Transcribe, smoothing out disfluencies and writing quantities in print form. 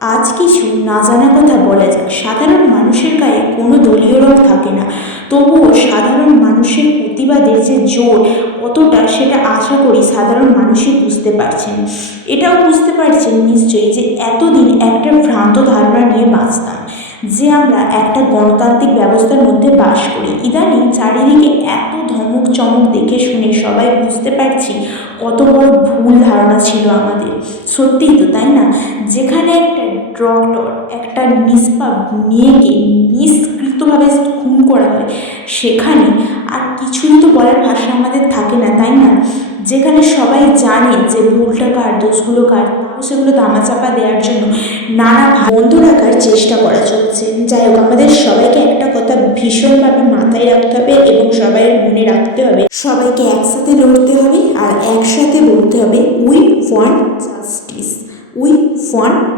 আজ কিছু না জানা কথা বলা যাক। সাধারণ মানুষের গায়ে কোনো দলীয় রং থাকে না, তবুও সাধারণ মানুষের প্রতিবাদের যে জোর কতটা সেটা আশা করি সাধারণ মানুষই বুঝতে পারছেন। এটাও বুঝতে পারছেন নিশ্চয়ই যে এতদিন একটা ভ্রান্ত ধারণা নিয়ে বাঁচতাম যে আমরা একটা গণতান্ত্রিক ব্যবস্থার মধ্যে বাস করি। ইদানিং চারিদিকে এত ধমক চমক দেখে শুনে সবাই বুঝতে পারছি কত বড় ভুল ধারণা ছিল আমাদের। সত্যিই তো, তাই না? যেখানে একটা ডক্টর একটা নিষ্পাপ মেয়েকে নিষ্কৃতভাবে খুন করা হয়, সেখানে আর কিছুই তো বলার ভাষা আমাদের থাকে না, তাই না? যেখানে সবাই জানে যে ভুলটা কার, দোষগুলো কার, তাও সেগুলো ধামাচাপা দেওয়ার জন্য নানা বন্ধ রাখার চেষ্টা করা চলছে। যাই হোক, আমাদের সবাইকে একটা কথা ভীষণভাবে মাথায় রাখতে হবে এবং সবাই মনে রাখতে হবে, সবাইকে একসাথে লড়তে হবে আর একসাথে বলতে হবে, we want justice, we want